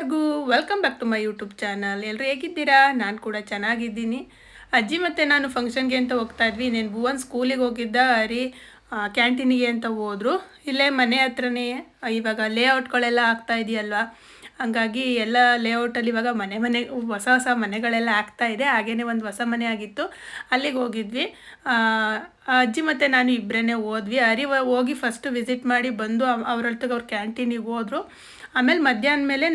ಎಲ್ಲರಿಗೂ welcome back to my YouTube channel. ಎಲ್ಲರೂ ಹೇಗಿದ್ದೀರಾ? ನಾನು ಕೂಡ ಚೆನ್ನಾಗಿದ್ದೀನಿ. ಅಜ್ಜಿ ಮತ್ತು ನಾನು ಫಂಕ್ಷನ್ಗೆ ಅಂತ ಹೋಗ್ತಾ ಇದ್ವಿ. నేను ಭುವನ್ ಸ್ಕೂಲಿಗೆ ಹೋಗಿದ್ದ, ಹರಿ ಕ್ಯಾಂಟೀನಿಗೆ ಅಂತ ಹೋದರು. ಇಲ್ಲೇ ಮನೆ ಹತ್ರನೇ ಇವಾಗ ಲೇಔಟ್ಗಳೆಲ್ಲ ಆಗ್ತಾ ಇದೆಯಲ್ವ, ಹಂಗಾಗಿ ಎಲ್ಲ ಲೇಔಟಲ್ಲಿ ಇವಾಗ ಮನೆ ಹೊಸ ಹೊಸ ಮನೆಗಳೆಲ್ಲ ಆಗ್ತಾ ಇದೆ. ಹಾಗೇ ಒಂದು ಹೊಸ ಮನೆ ಆಗಿತ್ತು, ಅಲ್ಲಿಗೆ ಹೋಗಿದ್ವಿ. ಅಜ್ಜಿ ಮತ್ತು ನಾನು ಇಬ್ಬರೇ ಹೋದ್ವಿ. ಹರಿ ಹೋಗಿ ಫಸ್ಟ್ ವಿಸಿಟ್ ಮಾಡಿ ಬಂದು ಅವ್ರೊಟ್ಟಿಗೆ ಅವ್ರ ಕ್ಯಾಂಟೀನಿಗೆ ಹೋದರು. ಆಮೇಲೆ ಮಧ್ಯಾಹ್ನ ಮೇಲೆ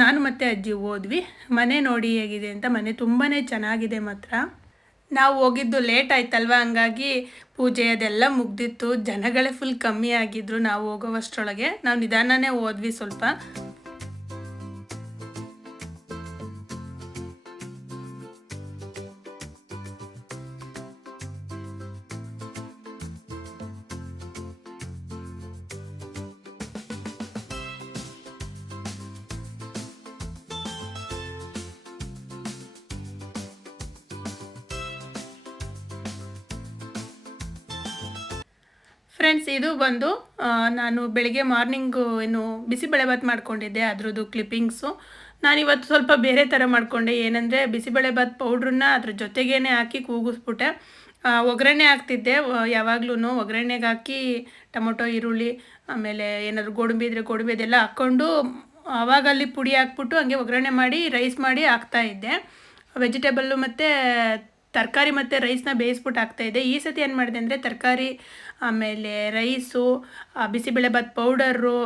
ನಾನು ಮತ್ತು ಅಜ್ಜಿ ಹೋದ್ವಿ. ಮನೆ ನೋಡಿ ಹೇಗಿದೆ ಅಂತ. ಮನೆ ತುಂಬಾ ಚೆನ್ನಾಗಿದೆ ಮಾತ್ರ. ನಾವು ಹೋಗಿದ್ದು ಲೇಟ್ ಆಯ್ತಲ್ವ, ಹಂಗಾಗಿ ಪೂಜೆ ಅದೆಲ್ಲ ಮುಗ್ದಿತ್ತು. ಜನಗಳೇ ಫುಲ್ ಕಮ್ಮಿ ಆಗಿದ್ರು ನಾವು ಹೋಗೋವಷ್ಟರೊಳಗೆ. ನಾವು ನಿಧಾನನೇ ಹೋದ್ವಿ ಸ್ವಲ್ಪ. ಫ್ರೆಂಡ್ಸ್, ಇದು ಬಂದು ನಾನು ಬೆಳಿಗ್ಗೆ ಮಾರ್ನಿಂಗು ಬಿಸಿಬೇಳೆಭಾತ್ ಮಾಡ್ಕೊಂಡಿದ್ದೆ, ಅದ್ರದ್ದು ಕ್ಲಿಪ್ಪಿಂಗ್ಸು. ನಾನಿವತ್ತು ಸ್ವಲ್ಪ ಬೇರೆ ಥರ ಮಾಡಿಕೊಂಡೆ. ಏನಂದರೆ ಬಿಸಿಬೇಳೆಭಾತ್ ಪೌಡ್ರನ್ನ ಅದ್ರ ಜೊತೆಗೇ ಹಾಕಿ ಕೂಗಿಸ್ಬಿಟ್ಟೆ. ಒಗ್ಗರಣೆ ಹಾಕ್ತಿದ್ದೆ. ಯಾವಾಗ್ಲೂ ಒಗ್ಗರಣೆಗೆ ಹಾಕಿ ಟೊಮೊಟೊ, ಈರುಳ್ಳಿ, ಆಮೇಲೆ ಏನಾದರೂ ಗೋಡಂಬಿ ಇದ್ದರೆ ಗೋಡಂಬಿ ಅದೆಲ್ಲ ಹಾಕ್ಕೊಂಡು ಆವಾಗಲ್ಲಿ ಪುಡಿ ಹಾಕ್ಬಿಟ್ಟು ಹಂಗೆ ಒಗ್ಗರಣೆ ಮಾಡಿ ರೈಸ್ ಮಾಡಿ ಹಾಕ್ತಾಯಿದ್ದೆ. ವೆಜಿಟೇಬಲ್ಲು ಮತ್ತು ತರಕಾರಿ ಮತ್ತು ರೈಸ್ನ ಬೇಯಿಸ್ಬಿಟ್ಟು ಹಾಕ್ತಾಯಿದ್ದೆ. ಈ ಸತಿ ಏನು ಮಾಡಿದೆ ಅಂದರೆ ತರಕಾರಿ, ಆಮೇಲೆ ರೈಸು, ಬಿಸಿಬೇಳೆಭಾತ್ ಪೌಡರು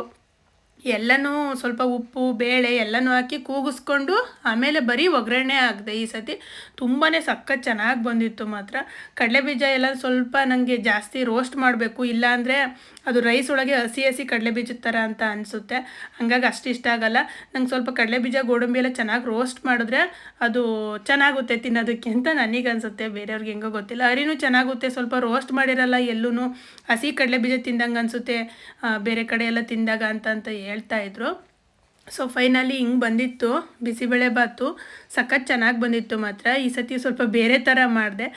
ಎಲ್ಲನೂ ಸ್ವಲ್ಪ ಉಪ್ಪು, ಬೇಳೆ ಎಲ್ಲನೂ ಹಾಕಿ ಕೂಗಿಸ್ಕೊಂಡು ಆಮೇಲೆ ಬರೀ ಒಗ್ಗರಣೆ ಹಾಕಿದೆ. ಈ ಸತಿ ತುಂಬಾ ಸಖತ್ ಚೆನ್ನಾಗಿ ಬಂದಿತ್ತು ಮಾತ್ರ. ಕಡಲೆಬೀಜ ಎಲ್ಲ ಸ್ವಲ್ಪ ನನಗೆ ಜಾಸ್ತಿ ರೋಸ್ಟ್ ಮಾಡಬೇಕು, ಇಲ್ಲಾಂದರೆ ಅದು ರೈಸ್ ಒಳಗೆ ಹಸಿ ಹಸಿ ಕಡಲೆಬೀಜದ ಥರ ಅಂತ ಅನಿಸುತ್ತೆ. ಹಂಗಾಗಿ ಅಷ್ಟು ಇಷ್ಟ ಆಗಲ್ಲ ನಂಗೆ. ಸ್ವಲ್ಪ ಕಡಲೆಬೀಜ, ಗೋಡಂಬಿ ಎಲ್ಲ ಚೆನ್ನಾಗಿ ರೋಸ್ಟ್ ಮಾಡಿದ್ರೆ ಅದು ಚೆನ್ನಾಗುತ್ತೆ ತಿನ್ನೋದಕ್ಕೆ ಅಂತ ನನಗೆ ಅನಿಸುತ್ತೆ. ಬೇರೆಯವ್ರಿಗೆ ಹೆಂಗೋ ಗೊತ್ತಿಲ್ಲ. ಹರಿನೂ ಚೆನ್ನಾಗುತ್ತೆ, ಸ್ವಲ್ಪ ರೋಸ್ಟ್ ಮಾಡಿರಲ್ಲ, ಎಲ್ಲೂ ಹಸಿ ಕಡಲೆಬೀಜ ತಿಂದಂಗೆ ಅನಿಸುತ್ತೆ ಬೇರೆ ಕಡೆ ಎಲ್ಲ ತಿಂದಾಗ ಅಂತ ಹೇಳ್ತಾಯಿದ್ರು. ಸೊ ಫೈನಲಿ ಹಿಂಗೆ ಬಂದಿತ್ತು ಬಿಸಿಬೇಳೆಭಾತು. ಸಖತ್ ಚೆನ್ನಾಗಿ ಬಂದಿತ್ತು ಮಾತ್ರ. ಈ ಸತಿ ಸ್ವಲ್ಪ ಬೇರೆ ಥರ ಮಾಡಿದೆ.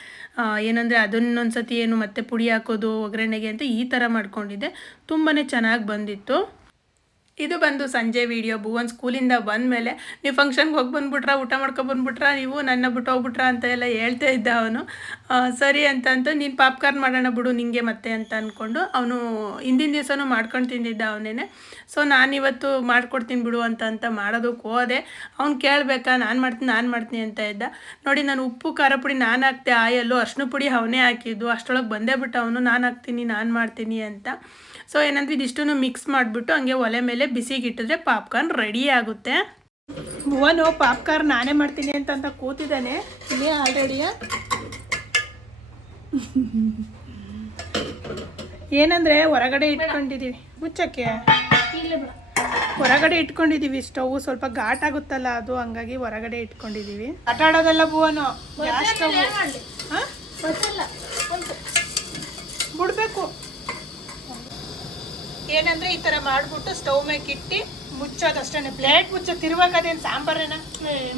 ಏನಂದರೆ ಅದನ್ನೊಂದು ಸತಿ ಮತ್ತೆ ಪುಡಿ ಹಾಕೋದು ಒಗ್ಗರಣೆಗೆ ಅಂತ ಈ ಥರ ಮಾಡ್ಕೊಂಡಿದ್ದೆ. ತುಂಬಾ ಚೆನ್ನಾಗಿ ಬಂದಿತ್ತು. ಇದು ಬಂದು ಸಂಜೆ ವೀಡಿಯೋ. ಭುವನ್ ಸ್ಕೂಲಿಂದ ಬಂದಮೇಲೆ, ನೀವು ಫಂಕ್ಷನ್ಗೆ ಹೋಗಿ ಬಂದುಬಿಟ್ರಾ, ಊಟ ಮಾಡ್ಕೊಬಂದ್ಬಿಟ್ರಾ, ನೀವು ನನ್ನ ಬಿಟ್ಟು ಹೋಗ್ಬಿಟ್ರಾ ಅಂತ ಎಲ್ಲ ಹೇಳ್ತಾ ಇದ್ದ ಅವನು. ಸರಿ ಅಂತಂತು, ನೀನು ಪಾಪ್ಕಾರ್ನ್ ಮಾಡೋಣ ಬಿಡು ನಿಂಗೆ ಮತ್ತೆ ಅಂತ ಅಂದ್ಕೊಂಡು ಅವನು ಹಿಂದಿನ ದಿವಸನೂ ಮಾಡ್ಕೊಂಡು ತಿಂದಿದ್ದ ಅವನೇನೆ. ಸೊ ನಾನಿವತ್ತು ಮಾಡ್ಕೊಡ್ತೀನಿ ಬಿಡು ಅಂತ ಮಾಡೋದಕ್ಕೆ ಹೋದೆ. ಅವ್ನು ಕೇಳಬೇಕಾ, ನಾನು ಮಾಡ್ತೀನಿ ಅಂತ ಇದ್ದ. ನೋಡಿ, ನಾನು ಉಪ್ಪು ಖಾರ ಪುಡಿ ನಾನು ಹಾಕ್ತೆ, ಆಯಲ್ಲು ಅರ್ಶಿನ ಪುಡಿ ಅವನೇ ಹಾಕಿದ್ದು. ಅಷ್ಟರೊಳಗೆ ಬಂದೇ ಬಿಟ್ಟು ಅವನು ನಾನು ಮಾಡ್ತೀನಿ ಅಂತ. ಸೊ ಏನಂದ್ರೆ ಇದಿಷ್ಟನ್ನು ಮಿಕ್ಸ್ ಮಾಡಿಬಿಟ್ಟು ಹಂಗೆ ಒಲೆ ಮೇಲೆ ಬಿಸಿಗಿಟ್ಟಿದ್ರೆ ಪಾಪ್ಕಾರ್ನ್ ರೆಡಿ ಆಗುತ್ತೆ. ಭುವನು ಪಾಪ್ಕಾರ್ನ್ ನಾನೇ ಮಾಡ್ತೀನಿ ಅಂತ ಕೂತಿದ್ದಾನೆ ಇಲ್ಲಿ ಆಲ್ರೆಡಿ. ಏನಂದರೆ ಹೊರಗಡೆ ಇಟ್ಕೊಂಡಿದ್ದೀವಿ, ಮುಚ್ಚಕ್ಕೆ ಹೊರಗಡೆ ಇಟ್ಕೊಂಡಿದ್ದೀವಿ. ಸ್ಟವ್ ಸ್ವಲ್ಪ ಘಾಟ್ ಆಗುತ್ತಲ್ಲ ಅದು, ಹಂಗಾಗಿ ಹೊರಗಡೆ ಇಟ್ಕೊಂಡಿದ್ದೀವಿ. ಆಟ ಆಡೋದಲ್ಲ ಭುವನು, ಗ್ಯಾಸ್ ಸ್ಟವ್ ಬಿಡಬೇಕು. ಏನಂದರೆ ಈ ಥರ ಮಾಡಿಬಿಟ್ಟು ಸ್ಟವ್ ಮೇಲೆ ಇಟ್ಟು ಮುಚ್ಚೋದಷ್ಟೇ. ಪ್ಲೇಟ್ ಮುಚ್ಚೋ, ತಿರುವಾಗದೇನು ಸಾಂಬಾರೇನ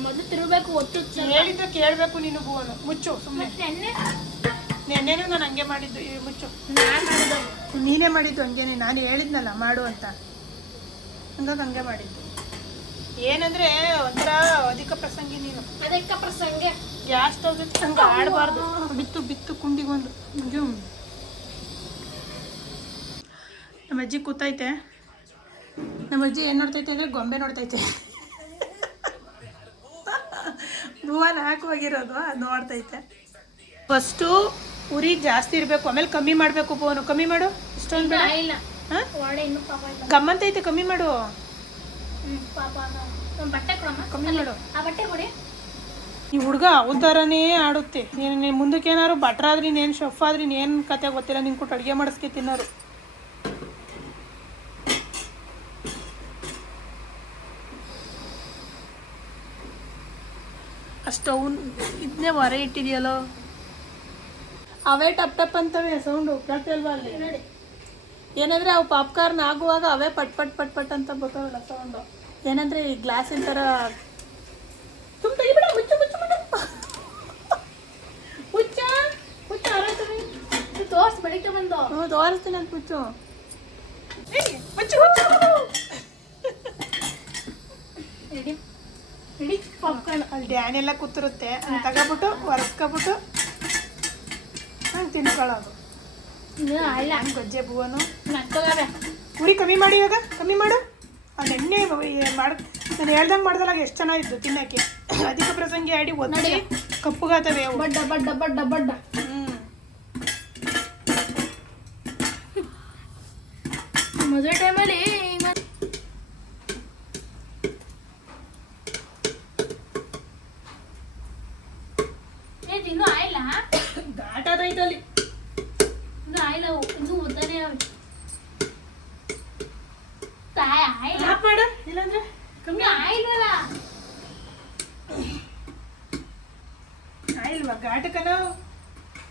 ಮೊದಲು ತಿರುಗಬೇಕು. ಒತ್ತು ಹೇಳಿದ್ದು ಕೇಳಬೇಕು ನೀನು ಭುವನು. ಮುಚ್ಚು ಸುಮ್ಮನೆ. ನೆನ್ನೆನೂ ನಾನು ಹಂಗೆ ಮಾಡಿದ್ದು. ಮುಚ್ಚು. ನೀನೇ ಮಾಡಿದ್ದು ಹಂಗೇನೆ, ನಾನು ಹೇಳಿದ್ನಲ್ಲ ಮಾಡು ಅಂತ, ಹಂಗಾಗಿ ಹಂಗೆ ಮಾಡಿದ್ದು. ಏನಂದರೆ ಒಂಥರ ಅಧಿಕ ಪ್ರಸಂಗಿ ನೀನು. ಅದಕ್ಕೆ ಪ್ರಸಂಗ ಗ್ಯಾಸ್ ಸ್ಟವ್ ಹಂಗೆ ಆಡಬಾರ್ದು. ಬಿತ್ತು ಕುಂಡಿಗೊಂದು. ನಮ್ಮ ಅಜ್ಜಿ ಕೂತೈತೆ. ನಮ್ಮ ಅಜ್ಜಿ ಏನು ನೋಡ್ತೈತೆ ಅಂದರೆ ಗೊಂಬೆ ನೋಡ್ತೈತೆ. ಭುವನ್ ಹಾಕುವಾಗಿರೋದು ಅದು ನೋಡ್ತೈತೆ. ಫಸ್ಟು ಉರಿ ಜಾಸ್ತಿ ಇರಬೇಕು, ಆಮೇಲೆ ಕಮ್ಮಿ ಮಾಡಬೇಕು. ಭುವನು ಕಮ್ಮಿ ಮಾಡು, ಇಷ್ಟೊಂದು ಬೇಡ. ಹಾಂ ಗಮ್ಮಂತೈತೆ, ಕಮ್ಮಿ ಮಾಡು. ಕಮ್ಮಿ ಮಾಡು. ಈ ಹುಡುಗ ಅವತಾರನೇ ಆಡುತ್ತೆ. ನೀನು ಮುಂದಕ್ಕೆ ಏನಾದ್ರು ಭಟ್ರಾದ್ರಿ, ನೀನು ಶೆಫ್ ಆದ್ರಿ, ಏನು ಕತೆ ಗೊತ್ತಿಲ್ಲ, ನಿಂಗೆ ಕೊಟ್ಟು ಅಡುಗೆ ಮಾಡಿಸ್ಕೆ ತಿನ್ನೋರು. ಸ್ಟವ್ ಇದನ್ನೇ ಹೊರ ಇಟ್ಟಿದೆಯಲ್ಲೋ, ಅವೇ ಟಪ್ ಟಪ್ ಅಂತವೆ ಸೌಂಡು ಕೇಳ್ತಿಲ್ವಾ ಅಲ್ಲಿ? ಏನಂದರೆ ಅವು ಪಾಪ್ಕಾರ್ನ್ ಆಗುವಾಗ ಅವೇ ಪಟ್ ಪಟ್ ಪಟ್ ಪಟ್ ಅಂತ ಬರ್ತಾವಲ್ಲ ಸೌಂಡು. ಏನಂದರೆ ಈ ಗ್ಲಾಸಿನ ಥರ ತುಂಬ ತೆಗಿಬಿಡ. ಮುಚ್ಚು ಮುಚ್ಚು ಮುಚ್ಚ ಮುಚ್ಚ ಮುಚ್ಚ ತೋರ್ಸ್ ಬೆಳಿಗ್ಗೆ ಬಂದು ತೋರಿಸ್ತೀನಿ ಅಂತ ಮುಚ್ಚು. ಮುಚ್ಚು ರೆಡಿ ರೆಡಿ ಪಾಪ್ಕಾರ್ನ್ ಅಲ್ಲಿ ಡ್ಯಾನ್ ಎಲ್ಲ ಕೂತಿರುತ್ತೆ ಅದನ್ನ ತಗೊಬಿಟ್ಟು ಒರೆಸ್ಕೊಬಿಟ್ಟು ಹಂಗೆ ತಿನ್ಕೊಳ್ಳೋದು. ಇನ್ನೂ ಆಯಿಲ್ಲ ಹಂಗೆ ಗೊಜ್ಜೆ ಬೂವನು ನಕ್ಕೋಗಾರೆ ಉರಿ ಕಮ್ಮಿ ಮಾಡಿ, ಇವಾಗ ಕಮ್ಮಿ ಮಾಡು. ಅದು ಎಣ್ಣೆ ಮಾಡಿ ನಾನು ಹೇಳ್ದಂಗೆ ಮಾಡ್ದಲ್ಲ ಎಷ್ಟು ಚೆನ್ನಾಗಿತ್ತು ತಿನ್ನೋಕ್ಕೆ. ಅಧಿಕ ಪ್ರಸಂಗಿ ಆಡಿ ಒತ್ತಿ ಕಪ್ಪುಗಾತವೆ ಅವು. ಬಡ್ಡ ಬಡ್ಡ ಬಡ್ಡ ಬಡ್ಡ ಮದುವೆ ಟೈಮಲ್ಲಿ ಇನ್ನೂ ಆಯಿಲ್ಲ ಘಾಟ ಅದೈತೆ ಅಲ್ಲಿ. ಇನ್ನೂ ಆಯಿಲ್ಲ ಇನ್ನೂ ಉದ್ದಾನೆ ತಾಯಿ ಆಯಿಲ್ಲ ಆಫ್ ಮಾಡು ಇಲ್ಲಾಂದ್ರೆ ಕಮ್ಮಿ ಆಯಿಲ್ಲ ಆಯಿಲ್ವಾ ಘಾಟಕ್ಕನ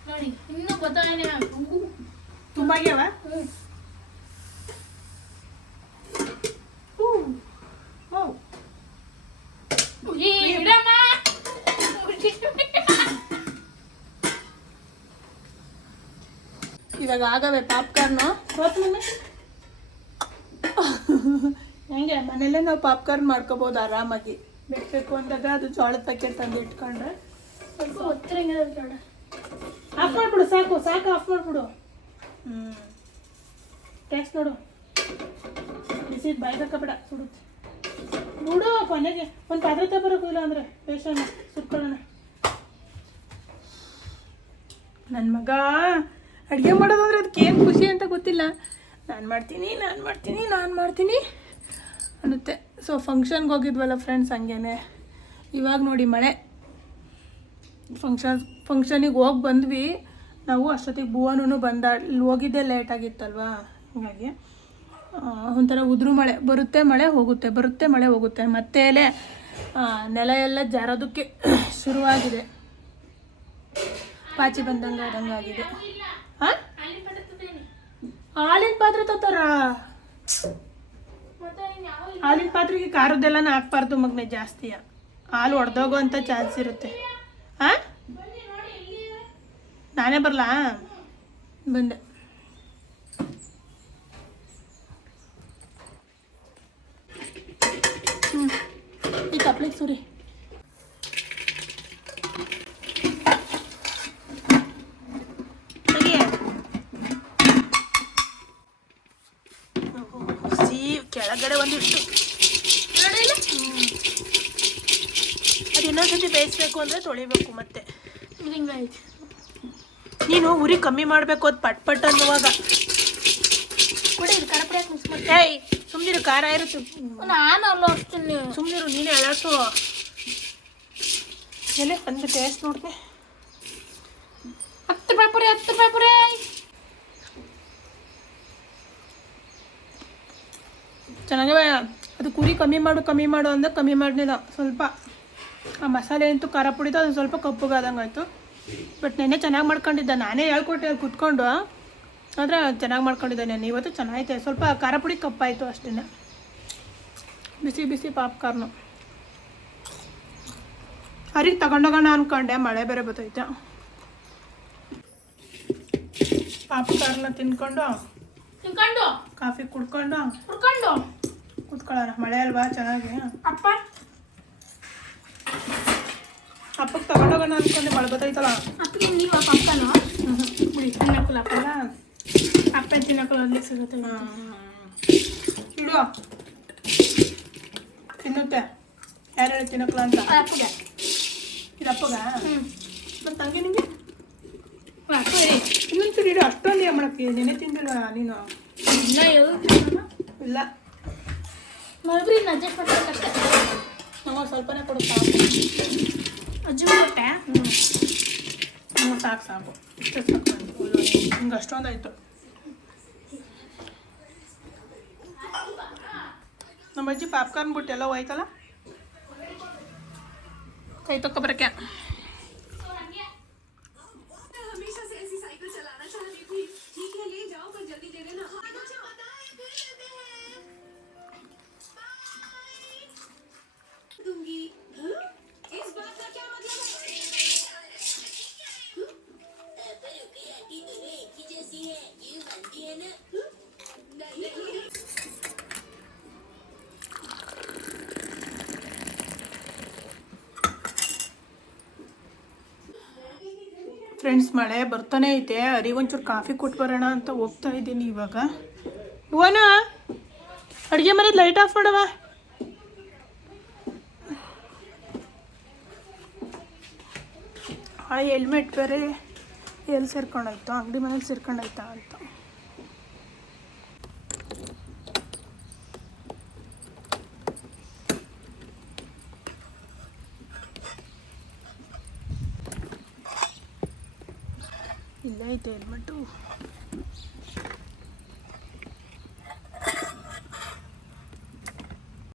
ನೋಡಿ ಇನ್ನೂ ಗೊತ್ತಾನೆ ತುಂಬ ಆಗ್ಯಾವ. ಇವಾಗ ಆಗವೆ ಪಾಪ್ಕಾರ್ನು. ಹೆಂಗೆ ಮನೆಯಲ್ಲೇ ನಾವು ಪಾಪ್ಕಾರ್ನ್ ಮಾಡ್ಕೋಬೋದು ಆರಾಮಾಗಿ. ಬೇಕು ಅಂದಾಗ ಅದು ಜೋಳದ ಪ್ಯಾಕೆಟ್ ತಂದು ಇಟ್ಕೊಂಡ್ರೆ ಸ್ವಲ್ಪ ಒತ್ತರ ಆಫ್ ಮಾಡಿಬಿಡು. ಸಾಕು ಸಾಕು ಆಫ್ ಮಾಡಿಬಿಡು. ಟೇಸ್ಟ್ ನೋಡು. ಬಿಸಿ ಬಾಯಿಗೆ ಹಾಕಬೇಡ, ಸುಡುತ್ತೆ. ನೋಡು ಕೊನೆಗೆ ಒಂದು ಪಾತ್ರೆ ತಗೋಬೇಕು, ಇಲ್ಲ ಅಂದರೆ ಬೇಷನ್ನ ಸುಟ್ಕೊಳ್ಳೋಣ. ನನ್ನ ಮಗ ಅಡುಗೆ ಮಾಡೋದು ಅಂದರೆ ಅದಕ್ಕೆ ಏನು ಖುಷಿ ಅಂತ ಗೊತ್ತಿಲ್ಲ. ನಾನು ಮಾಡ್ತೀನಿ ಅನ್ನುತ್ತೆ. ಸೊ ಫಂಕ್ಷನ್ಗೆ ಹೋಗಿದ್ವಲ್ಲ ಫ್ರೆಂಡ್ಸ್, ಹಂಗೇನೆ ಇವಾಗ ನೋಡಿ ಮಳೆ. ಫಂಕ್ಷನಿಗೆ ಹೋಗಿ ಬಂದ್ವಿ ನಾವು. ಅಷ್ಟೊತ್ತಿಗೆ ಭುವನೂ ಬಂದ. ಇಲ್ಲಿ ಹೋಗಿದ್ದೆ ಲೇಟಾಗಿತ್ತಲ್ವ, ಹಾಗಾಗಿ ಒಂಥರ ಉದುರು ಮಳೆ. ಬರುತ್ತೆ ಮಳೆ ಹೋಗುತ್ತೆ, ಬರುತ್ತೆ ಮಳೆ ಹೋಗುತ್ತೆ. ಮತ್ತೆ ನೆಲ ಎಲ್ಲ ಜಾರೋದಕ್ಕೆ ಶುರುವಾಗಿದೆ. ಪಾಚಿ ಬಂದಂಗೆ ಆಗಿದೆ. ಹಾಂ, ಹಾಲಿನ ಪಾತ್ರೆ ತತ್ತಾರ. ಹಾಲಿನ ಪಾತ್ರೆಗೆ ಖಾರದ್ದೆಲ್ಲನ ಹಾಕ್ಬಾರ್ದು ಮಗನೆ, ಜಾಸ್ತಿ ಹಾಲು ಒಡೆದೋಗೋಂಥ ಚಾನ್ಸ್ ಇರುತ್ತೆ. ಹಾಂ, ನಾನೇ ಬರಲಾ? ಬಂದೆ. ಈ ಕಪ್ಲಿಗೆ ಸುರಿ. ಕೆಳಗಡೆ ಒಂದಿಷ್ಟು ಅದು ಇನ್ನೊಂದ್ಸತಿ ಬೇಯಿಸ್ಬೇಕು ಅಂದರೆ ತೊಳಿಬೇಕು ಮತ್ತೆ. ಹಿಂಗಾಯ್ತು. ನೀನು ಉರಿ ಕಮ್ಮಿ ಮಾಡಬೇಕು, ಅದು ಪಟ್ ಪಟ್ ಅನ್ನುವಾಗ. ಕೊಡಿ ಕಡಪಡೆ ಏಯ್ ಸುಮ್ಮನಿರು, ಖಾರ ಇರುತ್ತೆ. ನಾನು ಅಲ್ಲ ಅಷ್ಟೇ ಸುಮ್ಮನಿರು, ನೀನೇ ಅಳಾಡ್ಸು. ಎಲೆ ಒಂದು ಟೇಸ್ಟ್ ನೋಡ್ತೆ. 10 ರೂಪಾಯಿ ಪುರಿ. ಚೆನ್ನಾಗೇ. ಅದು ಕುರಿ ಕಮ್ಮಿ ಮಾಡು ಅಂದಾಗ ಕಮ್ಮಿ ಮಾಡಿದ ಸ್ವಲ್ಪ. ಆ ಮಸಾಲೆ ಅಂತೂ ಖಾರ ಪುಡಿದು ಅದನ್ನು ಸ್ವಲ್ಪ ಕಪ್ಪುಗಾದಂಗೆ ಆಯಿತು. ಬಟ್ ನೆನ್ನೆ ಚೆನ್ನಾಗಿ ಮಾಡ್ಕೊಂಡಿದ್ದೆ, ನಾನೇ ಹೇಳ್ಕೊಟ್ಟೆ ಅಲ್ಲಿ ಕುತ್ಕೊಂಡು. ಆದರೆ ಚೆನ್ನಾಗಿ ಮಾಡ್ಕೊಂಡಿದ್ದೆ ನೆನ್ನೆ. ಇವತ್ತು ಚೆನ್ನಾಗೈತೆ, ಸ್ವಲ್ಪ ಖಾರ ಪುಡಿ ಕಪ್ಪಾಯಿತು ಅಷ್ಟೇ. ಬಿಸಿ ಬಿಸಿ ಪಾಪ್ಕಾರ್ನು ಹರಿಗೆ ತಗೊಂಡೋಗೋಣ ಅಂದ್ಕೊಂಡೆ, ಮಳೆ ಬೇರೆ ಬರ್ತೈತೆ. ಪಾಪ್ಕಾರ್ನ ತಿನ್ಕೊಂಡು ಕಾಫಿ ಕುಡ್ಕೊಂಡು ಕೂತ್ಕೊಳ್ಳೋಣ. ಮಳೆ ಅಲ್ವಾ ಚೆನ್ನಾಗಿ. ಅಪ್ಪಕ್ಕೆ ತಗೊಂಡೋಗೋಣ ಅಂದ್ಕೊಂಡೆ, ಮಳೆ ಬರ್ತೈತಲ್ಲ. ನೀವು ಪಾಪ್ಕಾರ್ನು ಬಿಡಿ, ತಿನ್ನಕ್ಕಲ್ಲ ಅಪ್ಪ ತಿನ್ನಕ್ಕಲ್ಲ ಅಲ್ಲಿ ಸಿಗುತ್ತೆ. ಇಡು, ತಿನ್ನುತ್ತೆ. ಯಾರು ಹೇಳಿ ತಿನ್ನಕ್ಕಲ್ಲ ಅಂತ? ಇದು ಅಪ್ಪಗ? ಮತ್ತು ಹಂಗೆ ನಿಮಗೆ ಇನ್ನೊಂದು ಇಡು. ಅಷ್ಟೊಂದು ಏನು ಮಾಡಕ್ಕೆ ನೆನೆ ತಿಂದಿಲ್ಲ ನೀನು? ಇಲ್ಲ ಅಡ್ಜಸ್ಟ್ ಮಾಡ್ಬೇಕಷ್ಟೇ. ನಮಗೆ ಸ್ವಲ್ಪನೇ ಕೊಡು, ಅಜ್ಜಿ ಕೊಟ್ಟೆ. ಸಾಕು ಇಷ್ಟು ಸಾಕು. ಹಿಂಗೆ ಅಷ್ಟೊಂದಾಯಿತು. ನಮ್ಮ ಅಜ್ಜಿ ಪಾಪ್ಕಾರ್ನ್ ಬಿಟ್ಟು ಎಲ್ಲ ಹೋಯ್ತಲ್ಲ, ಕೈ ತಗೊಬರಕ್ಕೆ. ಫ್ರೆಂಡ್ಸ್ ಮಳೆ ಬರ್ತಾನೆ ಐತೆ. ಒಂಚೂರು ಕಾಫಿ ಕೊಟ್ಟು ಬರೋಣ ಅಂತ ಹೋಗ್ತಾ ಇದ್ದೀನಿ ಇವಾಗ. ಭುವನ ಅಡುಗೆ ಮನೇದು ಲೈಟ್ ಆಫ್ ಮಾಡವ. ಆ ಹೆಲ್ಮೆಟ್ ಬೇರೆ ಎಲ್ಲಿ ಸೇರ್ಕೊಂಡಾಯ್ತು, ಅಂಗಡಿ ಮನೇಲಿ ಸೇರ್ಕೊಂಡಾಯ್ತಾ ಅಂತ. ಇಲ್ಲ ಐತೆ ಹೆಲ್ಮೆಟ್ಟು.